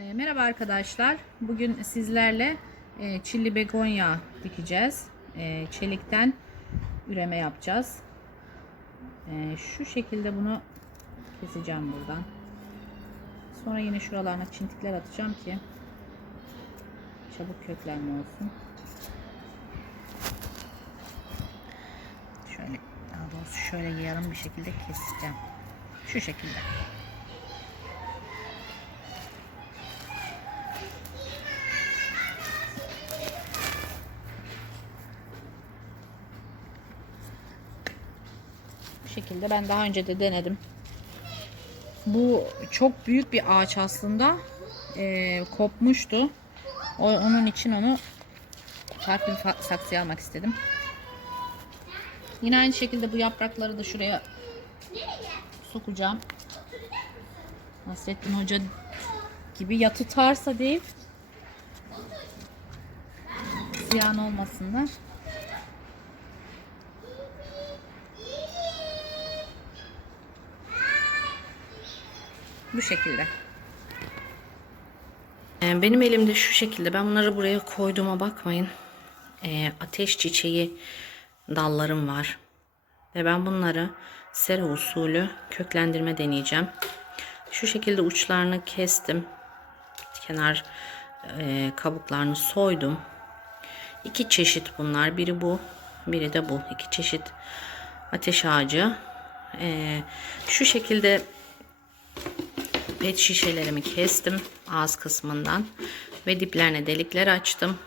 E, merhaba arkadaşlar. Bugün sizlerle e, çilli begonya dikeceğiz. E, çelikten üreme yapacağız. E, şu şekilde bunu keseceğim buradan. Sonra yine şuralarına çintikler atacağım ki çabuk köklenme olsun. Şöyle daha doğrusu şöyle yarım bir şekilde keseceğim. Şu şekilde. Şekilde ben daha önce de denedim. Bu çok büyük bir ağaç aslında. Ee, kopmuştu. O, onun için onu farklı bir saksıya almak istedim. Yine aynı şekilde bu yaprakları da şuraya sokacağım. Nasrettin Hoca gibi ya tutarsa deyip ziyan olmasınlar. Bu şekilde. Ee, Benim elimde şu şekilde. Ben bunları buraya koyduğuma bakmayın. Ee, ateş çiçeği dallarım var. Ve ben bunları sera usulü köklendirme deneyeceğim. Şu şekilde uçlarını kestim. Kenar e, kabuklarını soydum. İki çeşit bunlar. Biri bu, biri de bu. İki çeşit ateş ağacı. Ee, şu şekilde pet şişelerimi kestim ağız kısmından ve diplerine delikler açtım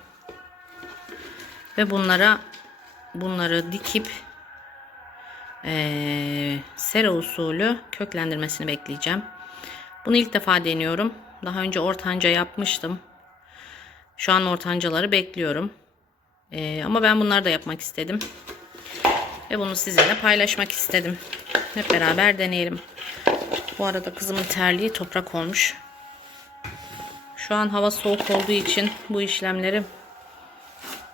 ve bunlara bunları dikip eee sera usulü köklendirmesini bekleyeceğim. Bunu ilk defa deniyorum. Daha önce ortanca yapmıştım. Şu an ortancaları bekliyorum. Eee, ama ben bunları da yapmak istedim. Ve bunu sizinle paylaşmak istedim. Hep beraber deneyelim. Bu arada kızımın terliği toprak olmuş. Şu an hava soğuk olduğu için bu işlemleri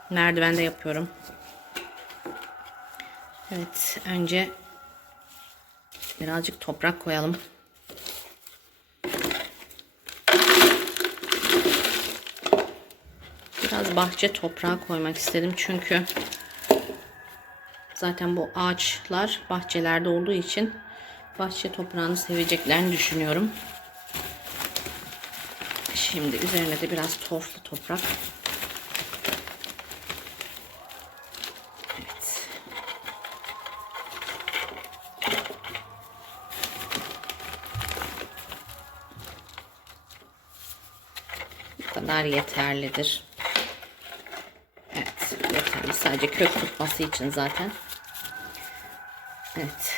merdivende yapıyorum. Evet, önce birazcık toprak koyalım. Biraz bahçe toprağı koymak istedim çünkü zaten bu ağaçlar bahçelerde olduğu için bahçe toprağını seveceklerini düşünüyorum. Şimdi üzerine de biraz torflu toprak. Evet. Bu kadar yeterlidir. Evet, yeterli. Sadece kök tutması için zaten. Evet.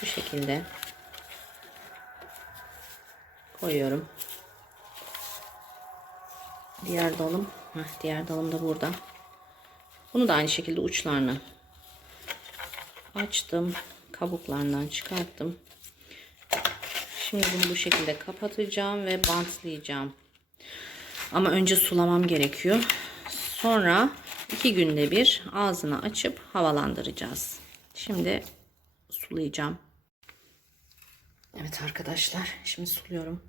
Şu şekilde koyuyorum. Diğer dalım, heh, diğer dalım da burada. Bunu da aynı şekilde uçlarını açtım. Kabuklarından çıkarttım. Şimdi bunu bu şekilde kapatacağım ve bantlayacağım. Ama önce sulamam gerekiyor. Sonra iki günde bir ağzını açıp havalandıracağız. Şimdi sulayacağım. Evet arkadaşlar şimdi suluyorum.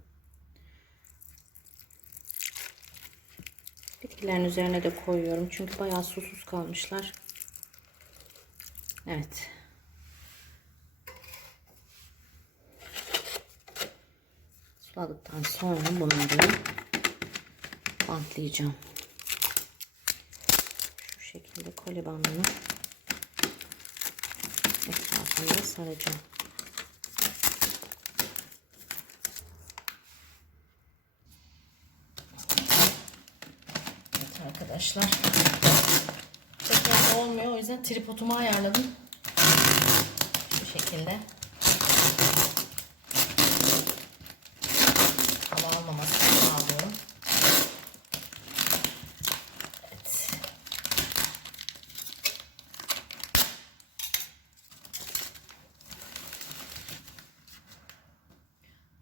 Bitkilerin üzerine de koyuyorum. Çünkü bayağı susuz kalmışlar. Evet. Suladıktan sonra bunları bantlayacağım. Şu şekilde koli bandını etrafında saracağım. Evet arkadaşlar. Tekrar olmuyor. O yüzden tripodumu ayarladım. Şu şekilde. Hava almamasını sağlıyorum. Evet.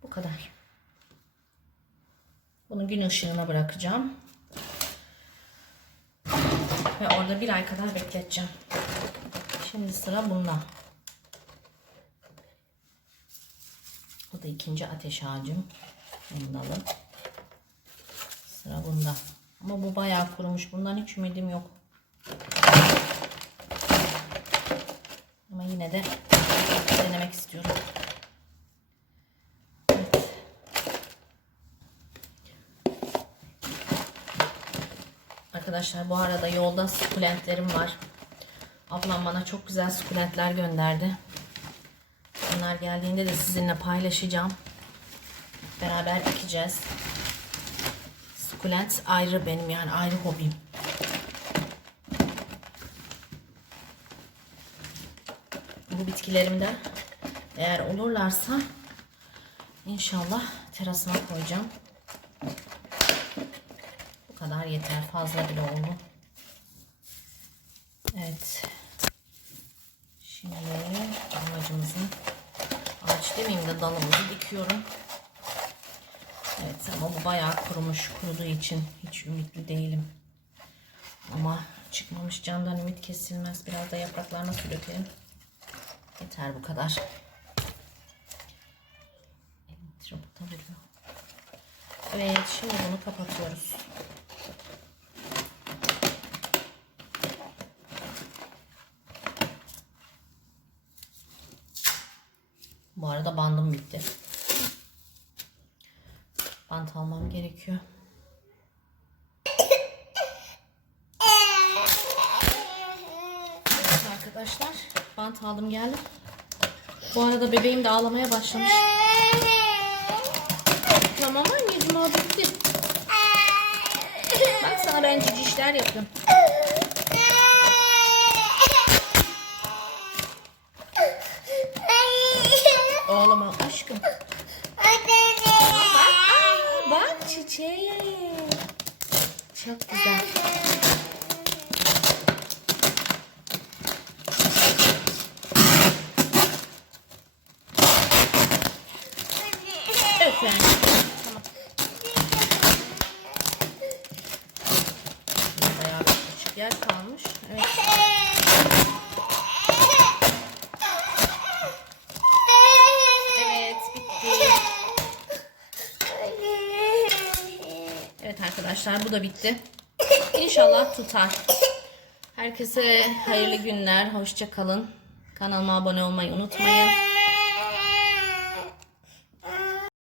Bu kadar. Bunu gün ışığına bırakacağım. Ve orada bir ay kadar bekleteceğim. Şimdi sıra bunda. Bu da ikinci ateş ağacım. Bunu da alın. Sıra bunda. Ama bu bayağı kurumuş. Bundan hiç ümidim yok. Ama yine de denemek istiyorum. Evet. Arkadaşlar bu arada yolda sukulentlerim var. Ablam bana çok güzel sukulentler gönderdi. Bunlar geldiğinde de sizinle paylaşacağım. Beraber ekeceğiz. Sukulent ayrı benim yani ayrı hobim. Bu bitkilerimde eğer olurlarsa inşallah terasıma koyacağım. Kadar yeter. Fazla bile oldu. Evet. Şimdi amacımızın ağaç demeyeyim de dalımızı dikiyorum. Evet ama bu bayağı kurumuş. Kuruduğu için hiç ümitli değilim. Ama çıkmamış candan ümit kesilmez. Biraz da yapraklarına su. Yeter bu kadar. Evet şimdi bunu kapatıyoruz. Bu arada bandım bitti. Bant almam gerekiyor. Arkadaşlar bant aldım geldim. Bu arada bebeğim de ağlamaya başlamış. Tamam anneciğim o bitti. Bak sana ben cici işler yapıyorum. Çiçeğe. Çok güzel. Efendim. Tamam. Bayağı bir yer kalmış. Evet. Evet bitti. Evet arkadaşlar bu da bitti. İnşallah tutar. Herkese hayırlı günler. Hoşça kalın. Kanalıma abone olmayı unutmayın.